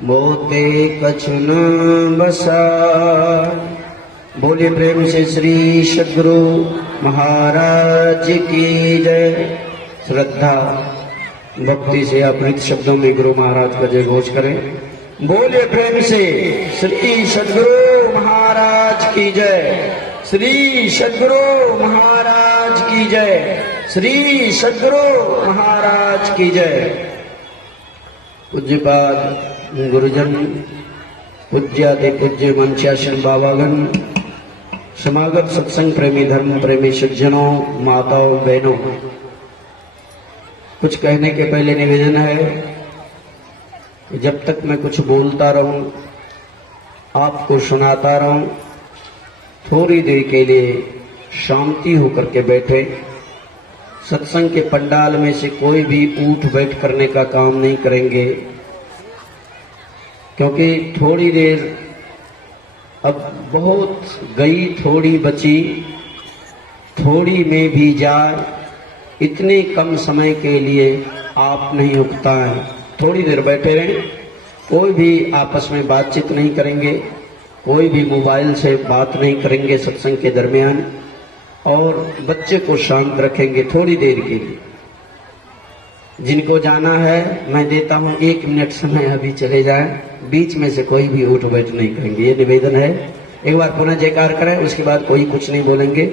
मोते कछु न बसा। बोलिए प्रेम से श्री सद्गुरु महाराज की जय। श्रद्धा भक्ति से अपृत शब्दों में गुरु महाराज का जय घोष करें। बोलिए प्रेम से श्री सद्गुरु महाराज की जय। श्री सद्गुरु महाराज की जय। श्री सद्गुरु महाराज की जय। पूज्यपाद गुरुजन, पूज्यादि पूज्य मंचासन बाबागण, समागत सत्संग प्रेमी, धर्म प्रेमी सज्जनों, माताओं, बहनों, कुछ कहने के पहले निवेदन है कि जब तक मैं कुछ बोलता रहूं, आपको सुनाता रहूं, थोड़ी देर के लिए शांति होकर के बैठे। सत्संग के पंडाल में से कोई भी उठ बैठ करने का काम नहीं करेंगे, क्योंकि थोड़ी देर अब बहुत गई, थोड़ी बची, थोड़ी में भी जाए, इतने कम समय के लिए आप नहीं उठता है। थोड़ी देर बैठे रहें, कोई भी आपस में बातचीत नहीं करेंगे, कोई भी मोबाइल से बात नहीं करेंगे सत्संग के दरमियान, और बच्चे को शांत रखेंगे थोड़ी देर के लिए। जिनको जाना है मैं देता हूं 1 मिनट समय, अभी चले जाएं, बीच में से कोई भी उठ बैठ नहीं करेंगे, ये निवेदन है। एक बार पुनः जयकार करें, उसके बाद कोई कुछ नहीं बोलेंगे।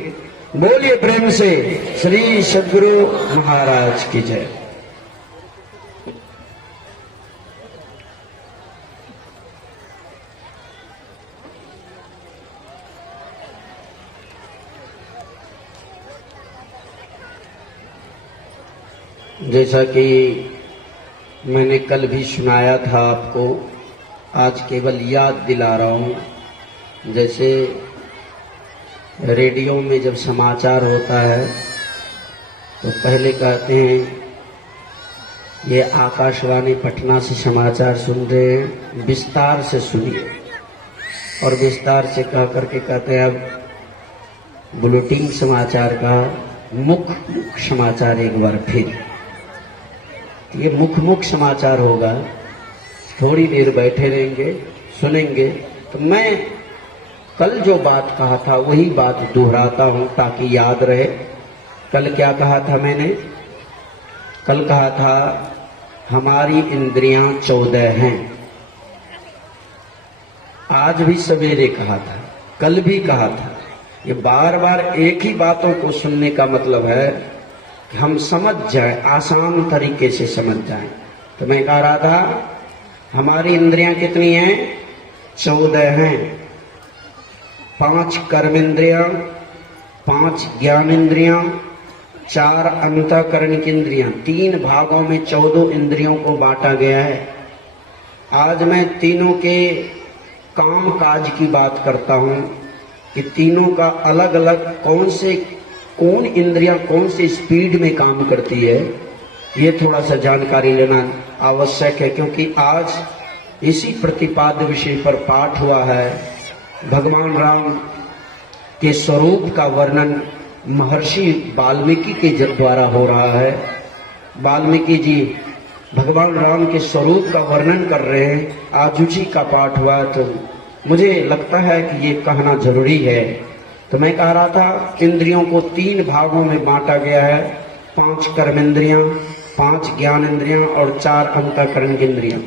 बोलिए प्रेम से श्री सद्गुरु महाराज की जय। जैसा कि मैंने कल भी सुनाया था आपको, आज केवल याद दिला रहा हूं। जैसे रेडियो में जब समाचार होता है तो पहले कहते हैं ये आकाशवाणी पटना से समाचार सुन रहे हैं, विस्तार से सुनिए, और विस्तार से कह करके कहते हैं अब बुलेटिन समाचार का मुख्य समाचार एक बार फिर। ये मुख्य समाचार होगा, थोड़ी देर बैठे रहेंगे, सुनेंगे। तो मैं कल जो बात कहा था वही बात दोहराता हूं ताकि याद रहे। कल क्या कहा था मैंने? कल कहा था हमारी इंद्रियां 14 हैं। आज भी सवेरे कहा था, कल भी कहा था। ये बार बार एक ही बातों को सुनने का मतलब है कि हम समझ जाएं, आसान तरीके से समझ जाएं। तो मैं कह रहा था हमारी इंद्रियां कितनी हैं? 14 हैं। 5 कर्म इंद्रियां, 5 ज्ञान इंद्रियां, 4 अंतःकरण की इंद्रियां। 3 भागों में 14 इंद्रियों को बांटा गया है। आज मैं तीनों के काम काज की बात करता हूं कि तीनों का अलग अलग कौन इंद्रियां कौन सी स्पीड में काम करती है, ये थोड़ा सा जानकारी लेना आवश्यक है। क्योंकि आज इसी प्रतिपाद्य विषय पर पाठ हुआ है। भगवान राम के स्वरूप का वर्णन महर्षि वाल्मीकि के द्वारा हो रहा है। वाल्मीकि जी भगवान राम के स्वरूप का वर्णन कर रहे हैं, आज उसी का पाठ हुआ। तो मुझे लगता है कि ये कहना जरूरी है। तो मैं कह रहा था इंद्रियों को 3 भागों में बांटा गया है। 5 कर्म इंद्रियां, 5 ज्ञान इंद्रियां और 4 अंतःकरण की इंद्रियां।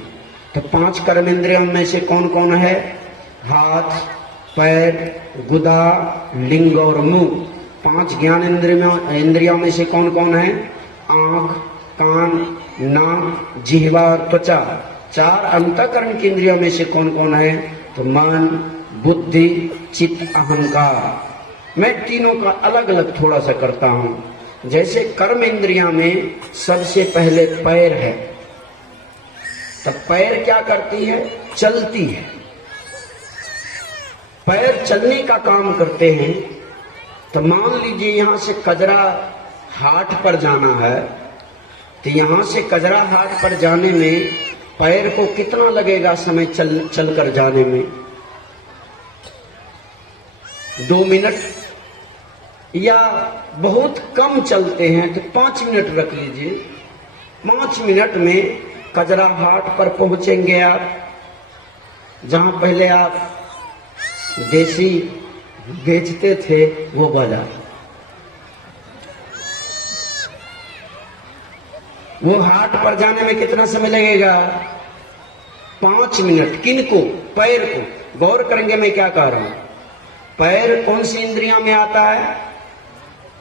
तो 5 कर्म इंद्रियों में से कौन कौन है? हाथ, पैर, गुदा, लिंग और मुंह। 5 ज्ञान इंद्रियों में से कौन कौन है? आंख, कान, नाक, जिह्वा और त्वचा। 4 अंतःकरण की इंद्रियों में से कौन कौन है? तो मन, बुद्धि, चित्त, अहंकार। मैं तीनों का अलग अलग थोड़ा सा करता हूं। जैसे कर्म इंद्रियां में सबसे पहले पैर है। तब पैर क्या करती है? चलती है। पैर चलने का काम करते हैं। तो मान लीजिए यहां से कजरा हाट पर जाना है, तो यहां से कजरा हाट पर जाने में पैर को कितना लगेगा समय चल कर जाने में? 2 मिनट, या बहुत कम चलते हैं तो 5 मिनट रख लीजिए। 5 मिनट में कजरा हाट पर पहुंचेंगे आप। जहां पहले आप देसी बेचते थे वो बाजार, वो हाट पर जाने में कितना समय लगेगा? 5 मिनट। किनको? पैर को। गौर करेंगे मैं क्या कह रहा हूं। पैर कौन सी इंद्रिया में आता है?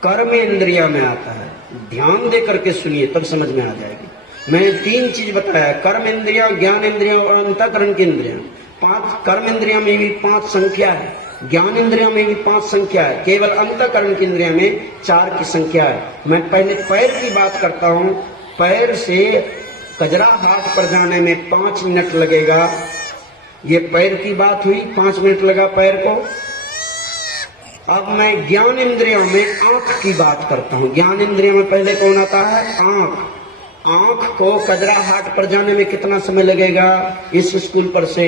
कर्म इंद्रिया में आता है। ध्यान दे करके सुनिए तब समझ में आ जाएगी। मैंने 3 चीज बताया, कर्म इंद्रिया, ज्ञान इंद्रिया और अंतःकरण की इंद्रिया। 5 कर्म इंद्रिया में भी 5 संख्या है, ज्ञान इंद्रिया में भी 5 संख्या है, केवल अंतःकरण की इंद्रिया में 4 की संख्या है। मैं पहले पैर की बात करता हूं। पैर से कजरा हाट पर जाने में 5 मिनट लगेगा। ये पैर की बात हुई, 5 मिनट लगा पैर को। अब मैं ज्ञान इंद्रियों में आंख की बात करता हूं। ज्ञान इंद्रियों में पहले कौन आता है? आंख। आंख को कजरा हाट पर जाने में कितना समय लगेगा इस स्कूल पर से?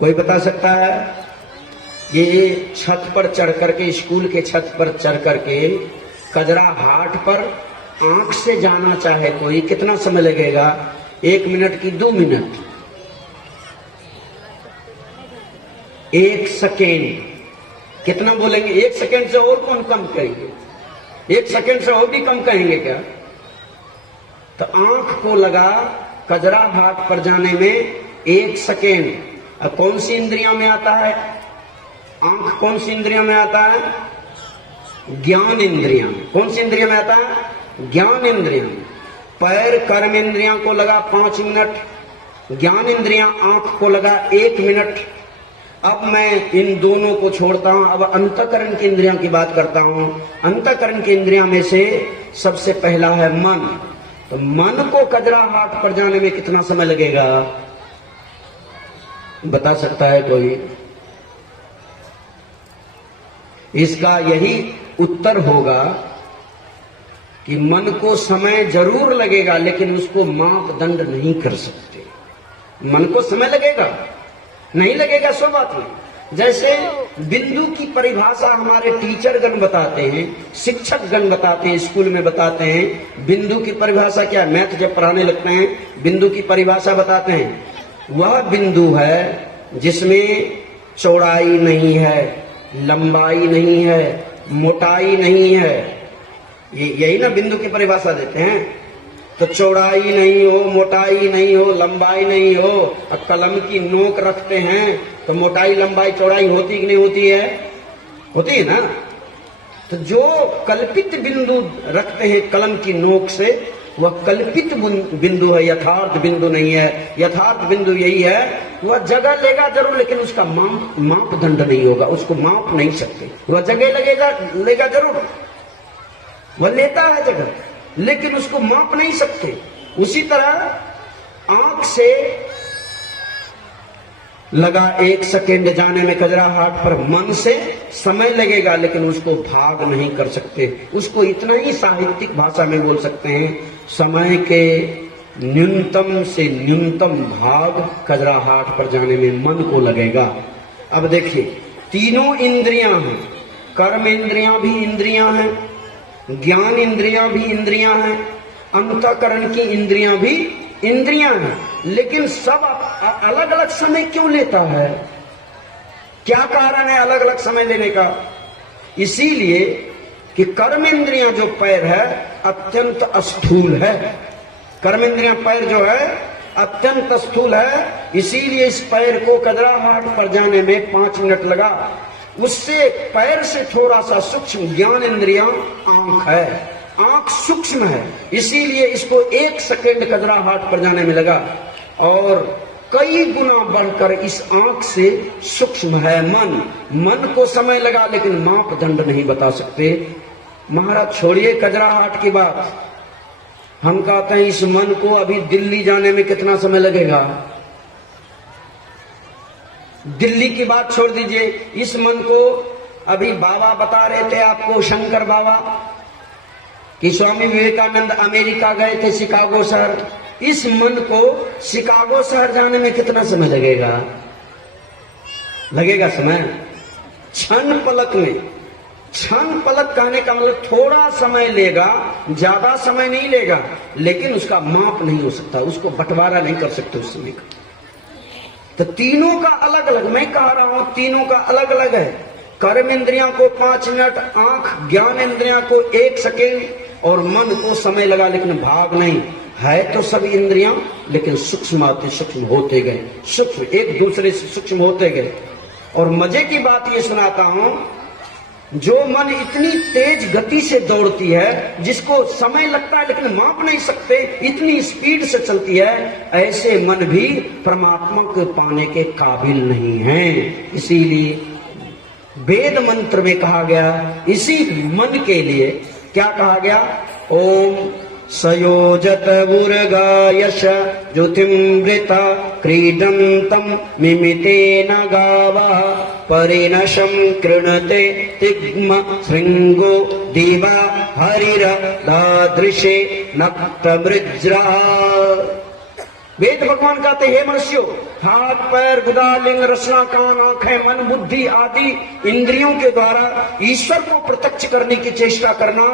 कोई बता सकता है? ये छत पर चढ़ करके, स्कूल के छत पर चढ़ करके कजरा हाट पर आंख से जाना चाहे कोई, कितना समय लगेगा? 1 मिनट की 2 मिनट, 1 सेकेंड। कितना बोलेंगे? 1 सेकेंड से और कौन कम कहेंगे? 1 सेकेंड से और भी कम कहेंगे क्या? तो आंख को लगा कजरा हाट पर जाने में 1 सेकेंड। अब कौन सी इंद्रियों में आता है? आंख कौन सी इंद्रियों में आता है? ज्ञान इंद्रिया। कौन सी इंद्रिया में आता है? ज्ञान इंद्रिया। पैर कर्म इंद्रिया को लगा 5 मिनट, ज्ञान इंद्रिया आंख को लगा 1 मिनट। अब मैं इन दोनों को छोड़ता हूं, अब अंतःकरण की इंद्रियों की बात करता हूं। अंतःकरण की इंद्रियों में से सबसे पहला है मन। तो मन को कजरा हाट पर जाने में कितना समय लगेगा? बता सकता है कोई? इसका यही उत्तर होगा कि मन को समय जरूर लगेगा, लेकिन उसको मापदंड नहीं कर सकते। मन को समय लगेगा, नहीं लगेगा सो बात नहीं। जैसे बिंदु की परिभाषा हमारे टीचर गण बताते हैं, शिक्षक गण बताते हैं, स्कूल में बताते हैं। बिंदु की परिभाषा क्या? मैथ जब पढ़ाने लगते हैं बिंदु की परिभाषा बताते हैं। वह बिंदु है जिसमें चौड़ाई नहीं है, लंबाई नहीं है, मोटाई नहीं है। यही ना बिंदु की परिभाषा देते हैं। तो चौड़ाई नहीं हो, मोटाई नहीं हो, लंबाई नहीं हो। अब कलम की नोक रखते हैं तो मोटाई लंबाई चौड़ाई होती कि नहीं होती है? होती है ना। तो जो कल्पित बिंदु रखते हैं कलम की नोक से, वह कल्पित बिंदु है, यथार्थ बिंदु नहीं है। यथार्थ बिंदु यही है, वह जगह लेगा जरूर, लेकिन उसका मापदंड नहीं होगा, उसको माप नहीं सकते। वह जगह लेगा जरूर, वह लेता है जगह, लेकिन उसको माप नहीं सकते। उसी तरह आंख से लगा 1 सेकेंड जाने में कजरा हाट पर, मन से समय लगेगा लेकिन उसको भाग नहीं कर सकते। उसको इतना ही साहित्यिक भाषा में बोल सकते हैं, समय के न्यूनतम से न्यूनतम भाग कजरा हाट पर जाने में मन को लगेगा। अब देखिए, तीनों इंद्रियां हैं। कर्म इंद्रियां भी इंद्रियां हैं, ज्ञान इंद्रियां भी इंद्रियां हैं, अंतःकरण की इंद्रियां भी इंद्रियां हैं। लेकिन सब अलग अलग समय क्यों लेता है? क्या कारण है अलग अलग समय लेने का? इसीलिए कि कर्म इंद्रियां जो पैर है अत्यंत स्थूल है। कर्म इंद्रियां पैर जो है अत्यंत स्थूल है। इसीलिए इस पैर को कजरा हाट पर जाने में 5 मिनट लगा। उससे पैर से थोड़ा सा सूक्ष्म ज्ञान इंद्रियां आंख है। आंख सूक्ष्म है, इसीलिए इसको 1 सेकेंड कजरा हाट पर जाने में लगा। और कई गुना बढ़कर इस आंख से सूक्ष्म है मन। मन को समय लगा लेकिन मापदंड नहीं बता सकते। महाराज छोड़िए कजरा हाट की बात, हम कहते हैं इस मन को अभी दिल्ली जाने में कितना समय लगेगा? दिल्ली की बात छोड़ दीजिए, इस मन को अभी बाबा बता रहे थे आपको, शंकर बाबा, कि स्वामी विवेकानंद अमेरिका गए थे, शिकागो शहर। इस मन को शिकागो शहर जाने में कितना समय लगेगा? लगेगा समय क्षण पलक में। क्षण पलक कहने का मतलब थोड़ा समय लेगा, ज्यादा समय नहीं लेगा, लेकिन उसका माप नहीं हो सकता, उसको बंटवारा नहीं कर सकते उस समय का। तो तीनों का अलग अलग, मैं कह रहा हूं तीनों का अलग अलग है। कर्म इंद्रियां को 5 मिनट, आंख ज्ञान इंद्रियां को 1 सेकेंड, और मन को समय लगा, लेकिन भाग नहीं है। तो सब इंद्रियां लेकिन सूक्ष्म आते सूक्ष्म होते गए, सूक्ष्म एक दूसरे से सूक्ष्म होते गए। और मजे की बात ये सुनाता हूं, जो मन इतनी तेज गति से दौड़ती है, जिसको समय लगता है लेकिन माप नहीं सकते, इतनी स्पीड से चलती है, ऐसे मन भी परमात्मा को पाने के काबिल नहीं है। इसीलिए वेद मंत्र में कहा गया, इसी मन के लिए क्या कहा गया, ओम सयोजत उर्गायश ज्योतिमृता क्रीडंतम मिमितेन गावा परिणशं कृणते तिग्म श्रृंगो दिवा हरिर दादृशे नक्तमृज्रा। वेद भगवान कहते हे मनुष्यों, हाथ पैर गुदा लिंग रसना कान आंखें मन बुद्धि आदि इंद्रियों के द्वारा ईश्वर को प्रत्यक्ष करने की चेष्टा करना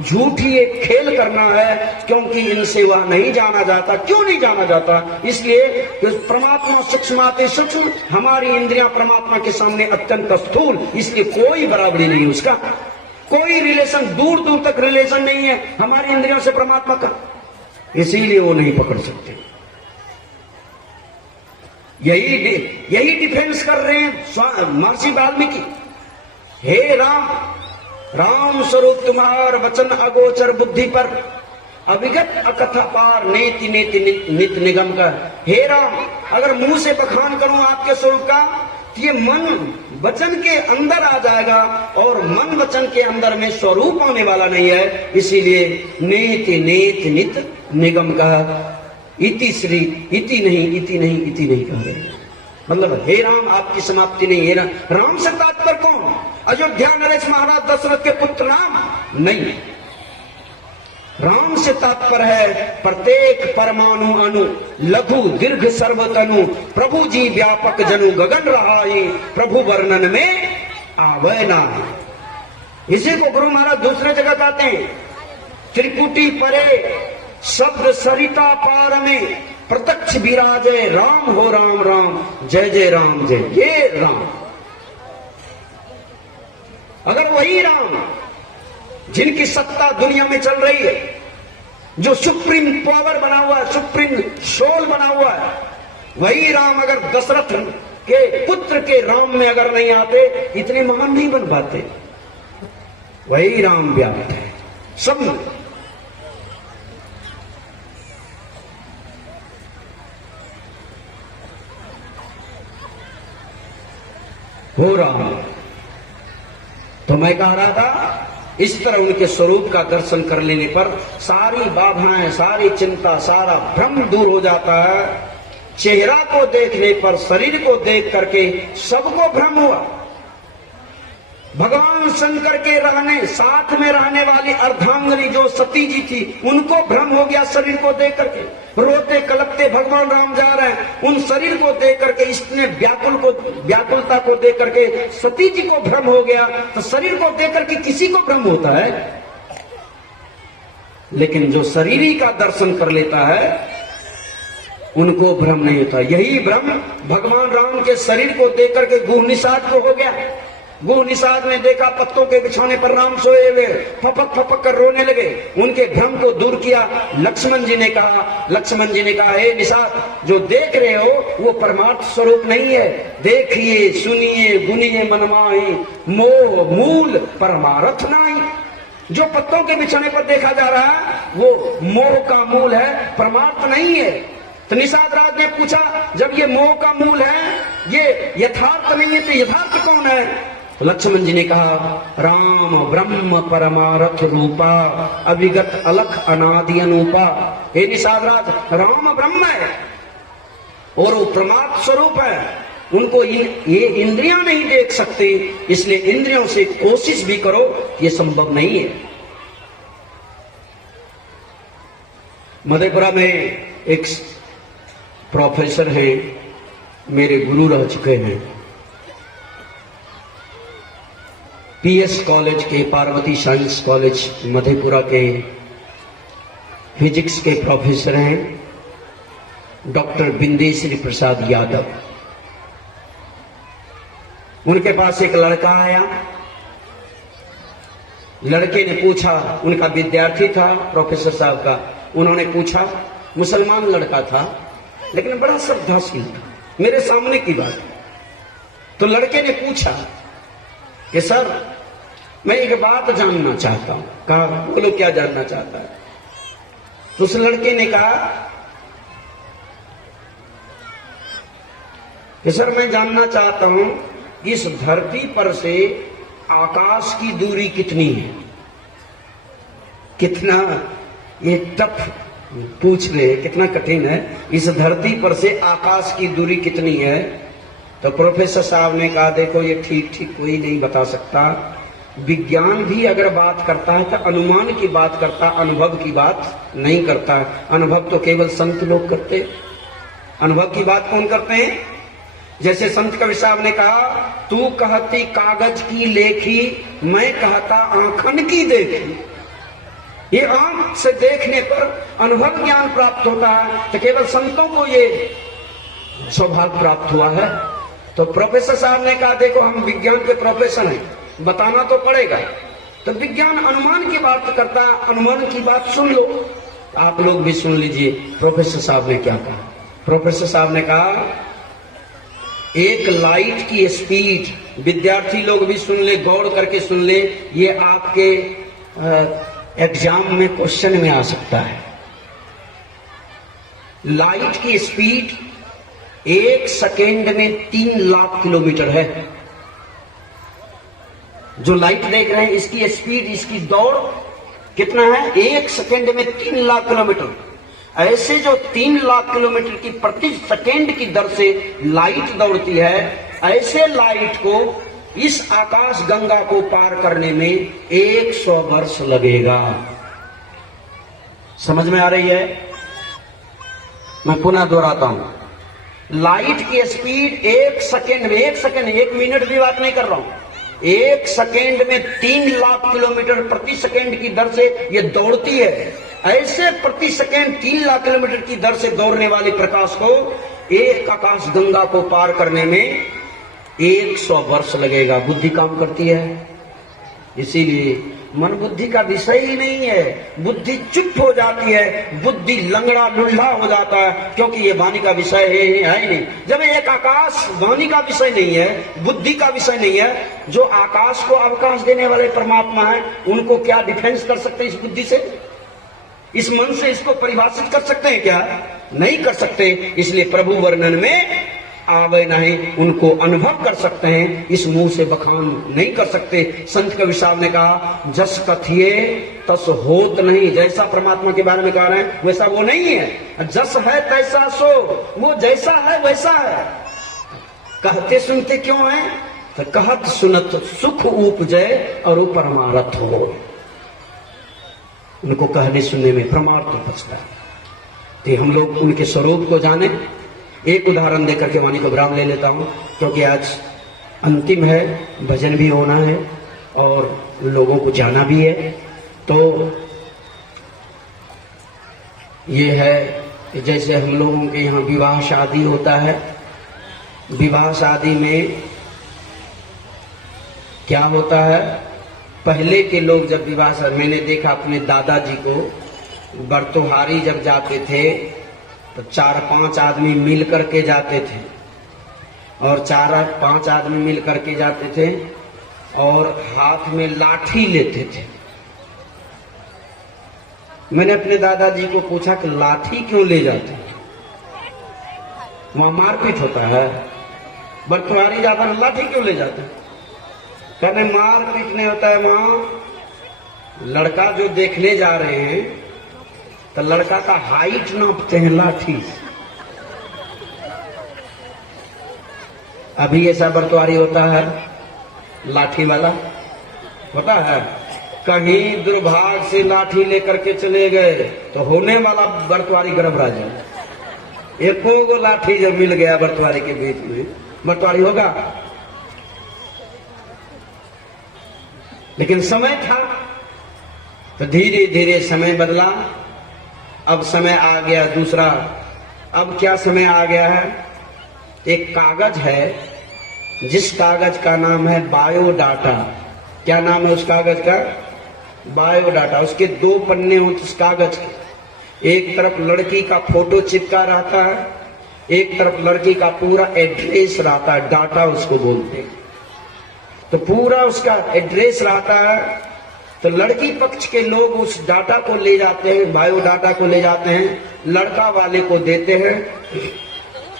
झूठी एक खेल करना है, क्योंकि इनसे वह नहीं जाना जाता। क्यों नहीं जाना जाता? इसलिए परमात्मा सूक्ष्माति सूक्ष्म, हमारी इंद्रियां परमात्मा के सामने अत्यंत स्थूल, इसलिए कोई बराबरी नहीं उसका, कोई रिलेशन, दूर दूर तक रिलेशन नहीं है हमारी इंद्रियों से परमात्मा का, इसीलिए वो नहीं पकड़ सकते। यही डिफेंस कर रहे हैं महर्षि वाल्मीकि। हे राम, राम स्वरूप तुम्हार वचन अगोचर बुद्धि पर, अविगत अकथा पार नेति नेति नित निगम का। हे राम, अगर मुंह से बखान करूं आपके स्वरूप का, तो ये मन वचन के अंदर आ जाएगा, और मन वचन के अंदर में स्वरूप आने वाला नहीं है। इसीलिए नेति नेति नित निगम का। इति श्री, इति नहीं कह रहे, मतलब हे राम आपकी समाप्ति नहीं है। राम से तात्पर्य कौन? अयोध्या नरेश महाराज दशरथ के पुत्र राम नहीं, राम से तात्पर्य है प्रत्येक परमाणु अणु, लघु दीर्घ सर्वतनु, प्रभु जी व्यापक जनु गगन रहाई, प्रभु वर्णन में आवे ना। इसी को गुरु महाराज दूसरे जगह कहते हैं, त्रिपुटी परे शब्द सरिता पार में प्रत्यक्ष विराजे, राम हो राम राम, जय जय राम जय। ये राम, अगर वही राम जिनकी सत्ता दुनिया में चल रही है, जो सुप्रीम पावर बना हुआ है, सुप्रीम सोल बना हुआ है, वही राम अगर दशरथ के पुत्र के राम में अगर नहीं आते, इतने महान नहीं बन पाते। वही राम व्याप्त है सब में। हो राम, तो मैं कह रहा था, इस तरह उनके स्वरूप का दर्शन कर लेने पर सारी बाधाएं, सारी चिंता, सारा भ्रम दूर हो जाता है। चेहरा को देखने पर, शरीर को देख करके सबको भ्रम हुआ। भगवान शंकर के रहने साथ में रहने वाली अर्धांगिनी जो सती जी थी, उनको भ्रम हो गया शरीर को देख करके। रोते कलपते भगवान राम जा रहे हैं, उन शरीर को देख करके, इसने व्याकुलता को देख करके सती जी को भ्रम हो गया। तो शरीर को देख करके किसी को भ्रम होता है, लेकिन जो शरीर का दर्शन कर लेता है उनको भ्रम नहीं होता। यही भ्रम भगवान राम के शरीर को देख करके गुह निषाद को हो गया। गुह निषाद ने देखा पत्तों के बिछौने पर राम सोए हुए, फपक फपक कर रोने लगे। उनके भ्रम को दूर किया लक्ष्मण जी ने कहा, हे निषाद, जो देख रहे हो वो परमार्थ स्वरूप नहीं है। देखिए सुनिए गुनिए मनमाही, मोह मूल परमार्थ नहीं। जो पत्तों के बिछौने पर देखा जा रहा है वो मोह का मूल है, परमार्थ नहीं है। तो निषाद राज ने पूछा, जब ये मोह का मूल है, ये यथार्थ नहीं है, तो यथार्थ कौन है? तो लक्ष्मण जी ने कहा, राम ब्रह्म परमारथ रूपा, अविगत अलख अनादि अनूपा। हे निषाद राज, राम ब्रह्म है और वो परमार्थ स्वरूप है। उनको ये इंद्रियां नहीं देख सकते, इसलिए इंद्रियों से कोशिश भी करो, ये संभव नहीं है। मधेपुरा में एक प्रोफेसर हैं, मेरे गुरु रह चुके हैं, पीएस कॉलेज के, पार्वती साइंस कॉलेज मधेपुरा के फिजिक्स के प्रोफेसर हैं, डॉक्टर बिंदेश्वरी प्रसाद यादव। उनके पास एक लड़का आया। लड़के ने पूछा, उनका विद्यार्थी था प्रोफेसर साहब का, उन्होंने पूछा, मुसलमान लड़का था लेकिन बड़ा श्रद्धाशील था, मेरे सामने की बात। तो लड़के ने पूछा कि सर मैं एक बात जानना चाहता हूं। कहा बोलो क्या जानना चाहता है। तो उस लड़के ने कहा कि सर मैं जानना चाहता हूं इस धरती पर से आकाश की दूरी कितनी है। कितना ये टफ पूछ रहे, कितना कठिन है। इस धरती पर से आकाश की दूरी कितनी है। तो प्रोफेसर साहब ने कहा देखो ये ठीक ठीक कोई नहीं बता सकता। विज्ञान भी अगर बात करता है तो अनुमान की बात करता, अनुभव की बात नहीं करता। अनुभव तो केवल संत लोग करते, अनुभव की बात कौन करते हैं। जैसे संत कबीर साहब ने कहा, तू कहती कागज की लेखी, मैं कहता आंखन की देखी। ये आंख से देखने पर अनुभव ज्ञान प्राप्त होता है, तो केवल संतों को ये सौभाग्य प्राप्त हुआ है। तो प्रोफेसर साहब ने कहा देखो हम विज्ञान के प्रोफेसर हैं, बताना तो पड़ेगा। तो विज्ञान अनुमान की बात करता है, अनुमान की बात सुन लो। आप लोग भी सुन लीजिए प्रोफेसर साहब ने क्या कहा। प्रोफेसर साहब ने कहा एक लाइट की स्पीड, विद्यार्थी लोग भी सुन ले, गौर करके सुन ले, ये आपके एग्जाम में क्वेश्चन में आ सकता है। लाइट की स्पीड 1 सेकेंड में 3 लाख किलोमीटर है। जो लाइट देख रहे हैं इसकी स्पीड, इसकी दौड़ कितना है, 1 सेकेंड में 3 लाख किलोमीटर। ऐसे जो 3 लाख किलोमीटर की प्रति सेकेंड की दर से लाइट दौड़ती है, ऐसे लाइट को इस आकाश गंगा को पार करने में 100 वर्ष लगेगा। समझ में आ रही है। मैं पुनः दोहराता हूं, लाइट की स्पीड 1 सेकेंड में, 1 सेकेंड 1 मिनट भी बात नहीं कर रहा हूं, 1 सेकेंड में 3 लाख किलोमीटर प्रति सेकेंड की दर से ये दौड़ती है। ऐसे प्रति सेकेंड 3 लाख किलोमीटर की दर से दौड़ने वाले प्रकाश को एक आकाश गंगा को पार करने में 100 वर्ष लगेगा। बुद्धि काम करती है, इसीलिए मन बुद्धि का विषय ही नहीं है। बुद्धि चुप हो जाती है, बुद्धि लंगड़ा लुल्हा हो जाता है, क्योंकि ये वाणी का विषय है ही नहीं। जब एक आकाश वाणी का विषय नहीं है, बुद्धि का विषय नहीं है, जो आकाश को अवकाश देने वाले परमात्मा है, उनको क्या डिफेंस कर सकते हैं इस बुद्धि से, इस मन से इसको परिभाषित कर सकते हैं क्या, नहीं कर सकते। इसलिए प्रभु वर्णन में आवे नहीं, उनको अनुभव कर सकते हैं, इस मुंह से बखान नहीं कर सकते। संत कबीर साहब ने कहा जस कथिए तस होत नहीं। जैसा परमात्मा के बारे में कह रहे हैं वैसा वो नहीं है। जस है तैसा सो, वो जैसा है वैसा है। कहते सुनते क्यों है, तो कहत सुनत सुख उपजय और वो परमारथ हो। उनको कहने सुनने में परमार्थ उपजता है। तो हम लोग उनके स्वरूप को जाने। एक उदाहरण देकर के वाणी को विराम ले लेता हूं, क्योंकि आज अंतिम है, भजन भी होना है और लोगों को जाना भी है। तो ये है कि जैसे हम लोगों के यहाँ विवाह शादी होता है, विवाह शादी में क्या होता है, पहले के लोग जब विवाह, मैंने देखा अपने दादाजी को, बरतुहारी जब जाते थे तो 4-5 आदमी मिल करके जाते थे, और 4-5 आदमी मिल करके जाते थे और हाथ में लाठी लेते थे। मैंने अपने दादाजी को पूछा कि लाठी क्यों ले जाते हैं, वहां मारपीट होता है, बरतुहारी जाता है लाठी क्यों ले जाते हैं। कहने मारपीट नहीं होता है, वहां लड़का जो देखने जा रहे हैं तो लड़का का हाइट नापते हैं लाठी। अभी ऐसा बरतुहारी होता है, लाठी वाला होता है। कहीं दुर्भाग्य से लाठी लेकर के चले गए तो होने वाला बरतुहारी गर्भ राजा, एको गो लाठी जब मिल गया बरतुहारी के बीच में, बरतुहारी होगा। लेकिन समय था तो धीरे धीरे समय बदला। अब समय आ गया दूसरा। अब क्या समय आ गया है, एक कागज है, जिस कागज का नाम है बायोडाटा। क्या नाम है उस कागज का? बायोडाटा। उसके 2 पन्ने होते उस कागज के। एक तरफ लड़की का फोटो चिपका रहता है, एक तरफ लड़की का पूरा एड्रेस रहता है, डाटा उसको बोलते हैं। तो पूरा उसका एड्रेस रहता है। तो लड़की पक्ष के लोग उस डाटा को ले जाते हैं, बायोडाटा को ले जाते हैं, लड़का वाले को देते हैं।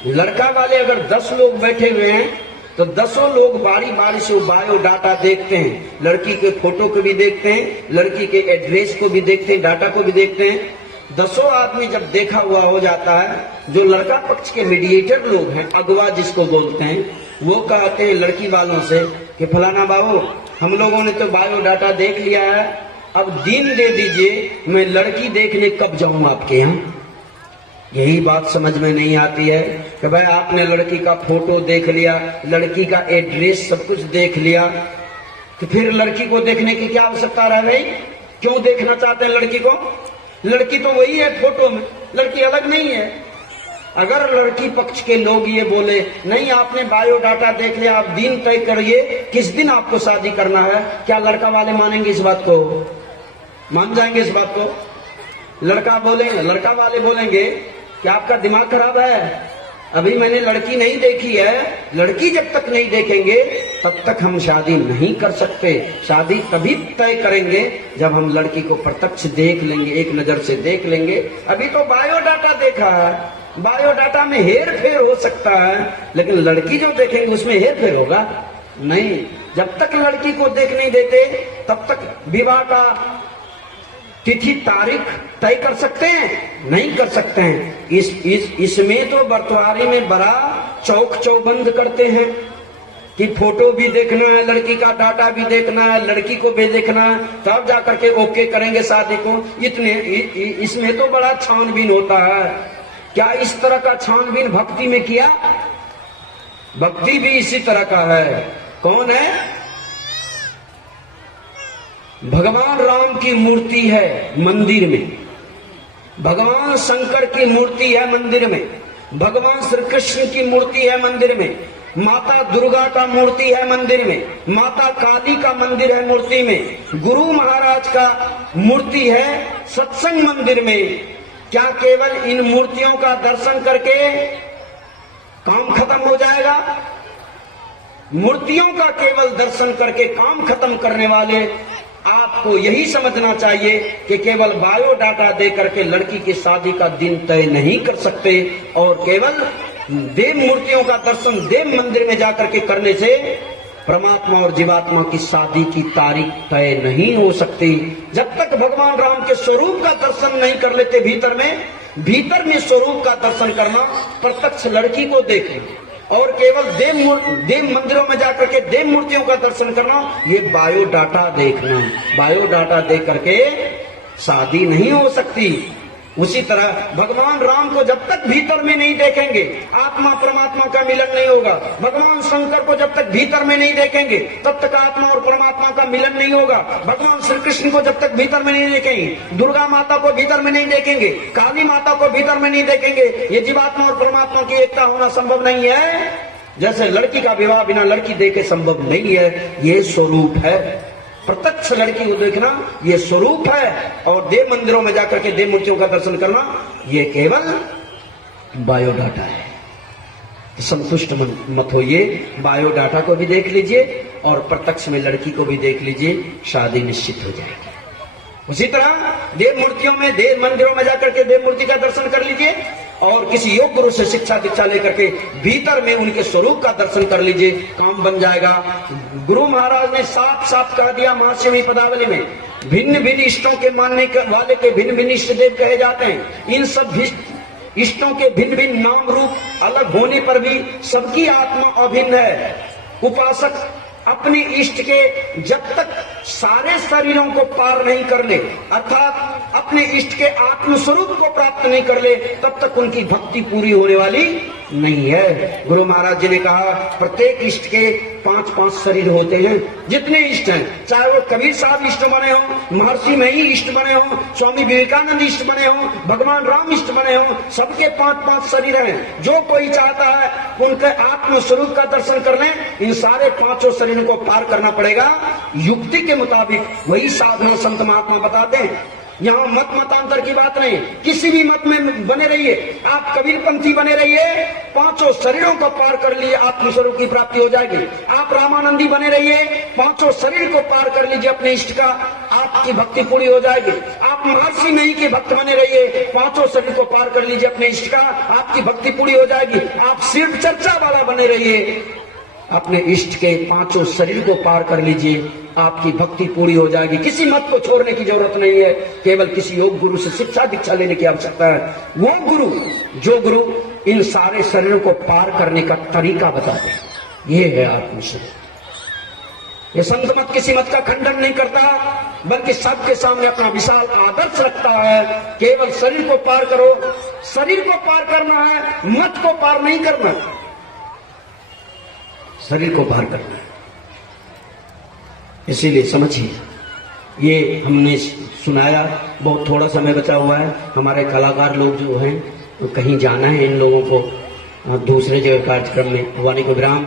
लड़का वाले अगर 10 लोग बैठे हुए हैं तो 10 लोग बारी बारी से वो बायोडाटा देखते हैं। लड़की के फोटो को भी देखते हैं, लड़की के एड्रेस को भी देखते हैं, डाटा को भी देखते हैं। 10 आदमी जब देखा हुआ हो जाता है, जो लड़का पक्ष के मीडिएटर लोग हैं, अगवा जिसको बोलते हैं, वो कहते हैं लड़की वालों से कि फलाना बाबू, हम लोगों ने तो बायोडाटा देख लिया है, अब दिन दे दीजिए, मैं लड़की देखने कब जाऊं आपके यहाँ। यही बात समझ में नहीं आती है कि भाई आपने लड़की का फोटो देख लिया, लड़की का एड्रेस सब कुछ देख लिया, तो फिर लड़की को देखने की क्या आवश्यकता रह गई? क्यों देखना चाहते हैं लड़की को? लड़की तो वही है फोटो में, लड़की अलग नहीं है। अगर लड़की पक्ष के लोग ये बोले नहीं आपने बायोडाटा देख लिया, आप दिन तय करिए किस दिन आपको शादी करना है, क्या लड़का वाले मानेंगे इस बात को? मान जाएंगे इस बात को? लड़का वाले बोलेंगे कि आपका दिमाग खराब है, अभी मैंने लड़की नहीं देखी है, लड़की जब तक नहीं देखेंगे तब तक हम शादी नहीं कर सकते। शादी तभी तय करेंगे जब हम लड़की को प्रत्यक्ष देख लेंगे, एक नजर से देख लेंगे। अभी तो बायोडाटा देखा है, बायोडाटा में हेर फेर हो सकता है, लेकिन लड़की जो देखेंगे उसमें हेर फेर होगा नहीं। जब तक लड़की को देख नहीं देते तब तक विवाह का तिथि तारीख तय कर सकते हैं? नहीं कर सकते हैं। इसमें तो बरतवारी में बड़ा चौक चौबंद करते हैं कि फोटो भी देखना है, लड़की का डाटा भी देखना है, लड़की को भी देखना है, तब जाकर के ओके करेंगे शादी को। इसमें तो बड़ा छानबीन होता है। क्या इस तरह का छानबीन भक्ति में किया? भक्ति भी इसी तरह का है। कौन है? भगवान राम की मूर्ति है मंदिर में, भगवान शंकर की मूर्ति है मंदिर में, भगवान श्री कृष्ण की मूर्ति है मंदिर में, माता दुर्गा का मूर्ति है मंदिर में, माता काली का मंदिर है मूर्ति में, गुरु महाराज का मूर्ति है सत्संग मंदिर में। क्या केवल इन मूर्तियों का दर्शन करके काम खत्म हो जाएगा? मूर्तियों का केवल दर्शन करके काम खत्म करने वाले आपको यही समझना चाहिए कि केवल बायोडाटा दे करके लड़की की शादी का दिन तय नहीं कर सकते, और केवल देव मूर्तियों का दर्शन देव मंदिर में जाकर के करने से परमात्मा और जीवात्मा की शादी की तारीख तय नहीं हो सकती। जब तक भगवान राम के स्वरूप का दर्शन नहीं कर लेते भीतर में स्वरूप का दर्शन करना, प्रत्यक्ष लड़की को देखना और केवल देव मंदिरों में जाकर के देव मूर्तियों का दर्शन करना, ये बायोडाटा देखना। बायोडाटा देख करके शादी नहीं हो सकती। उसी तरह भगवान राम को जब तक भीतर में नहीं देखेंगे आत्मा परमात्मा का मिलन नहीं होगा। भगवान शंकर को जब तक भीतर में नहीं देखेंगे तब तक आत्मा और परमात्मा का मिलन नहीं होगा। भगवान श्री कृष्ण को जब तक भीतर में नहीं देखेंगे, दुर्गा माता को भीतर में नहीं देखेंगे, काली माता को भीतर में नहीं देखेंगे, ये जीवात्मा और परमात्मा की एकता होना संभव नहीं है। जैसे लड़की का विवाह बिना लड़की देखे संभव नहीं है, ये स्वरूप है। प्रत्यक्ष लड़की को देखना ये स्वरूप है, और देव मंदिरों में जाकर के देव मूर्तियों का दर्शन करना ये केवल बायोडाटा है। संतुष्ट मत होइए, बायोडाटा को भी देख लीजिए और प्रत्यक्ष में लड़की को भी देख लीजिए, शादी निश्चित हो जाएगी। उसी तरह देव मूर्तियों में देव मंदिरों में जाकर के देव मूर्ति का दर्शन कर लीजिए, और किसी योग गुरु से शिक्षा दीक्षा लेकर के भीतर में उनके स्वरूप का दर्शन कर लीजिए, काम बन जाएगा। गुरु महाराज ने साफ साफ कह दिया महाशिवी पदावली में, भिन्न भिन्न इष्टों के मानने वाले के भिन्न भिन्न इष्ट देव कहे जाते हैं। इन सब इष्टों के भिन्न भिन्न नाम रूप अलग होने पर भी सबकी आत्मा अभिन्न है। उपासक अपने इष्ट के जब तक सारे शरीरों को पार नहीं कर ले, अर्थात अपने इष्ट के आत्म स्वरूप को प्राप्त नहीं कर ले, तब तक उनकी भक्ति पूरी होने वाली नहीं है। गुरु महाराज जी ने कहा प्रत्येक इष्ट के 5-5 शरीर होते हैं। जितने इष्ट हैं, चाहे वो कबीर साहब इष्ट बने हो, महर्षि मही इष्ट बने हो, स्वामी विवेकानंद इष्ट बने हो, भगवान राम इष्ट बने हो, सबके 5-5 शरीर हैं। जो कोई चाहता है उनके आत्म स्वरूप का दर्शन कर लें, इन सारे 5 शरीरों को पार करना पड़ेगा युक्ति के मुताबिक। वही साधना संत महात्मा बताते हैं। यहाँ मत मतांतर की बात नहीं, किसी भी मत में बने रहिए, आप कबीरपंथी बने रहिए, 5 शरीरों को पार कर लिए आत्मस्वरूप की प्राप्ति हो जाएगी। आप रामानंदी बने रहिए, 5 शरीर को पार कर लीजिए अपने इष्ट का, आपकी भक्ति पूरी हो जाएगी। आप महर्षि नहीं के भक्त बने रहिए, 5 शरीर को पार कर लीजिए अपने इष्ट का, आपकी भक्ति पूरी हो जाएगी। आप शिव चर्चा वाला बने रहिए, अपने इष्ट के 5 शरीर को पार कर लीजिए, आपकी भक्ति पूरी हो जाएगी। किसी मत को छोड़ने की जरूरत नहीं है, केवल किसी योग गुरु से शिक्षा दीक्षा लेने की आवश्यकता है। वो गुरु, जो गुरु इन सारे शरीरों को पार करने का तरीका बताते हैं, ये है आत्मस्वरूप। ये संत मत किसी मत का खंडन नहीं करता, बल्कि सबके सामने अपना विशाल आदर्श रखता है। केवल शरीर को पार करो, शरीर को पार करना है, मत को पार नहीं करना, शरीर को पार करना है। इसीलिए समझिए, ये हमने सुनाया, बहुत थोड़ा समय बचा हुआ है। हमारे कलाकार लोग जो हैं तो कहीं जाना है, इन लोगों को दूसरे जगह कार्यक्रम में, वाणी को विराम।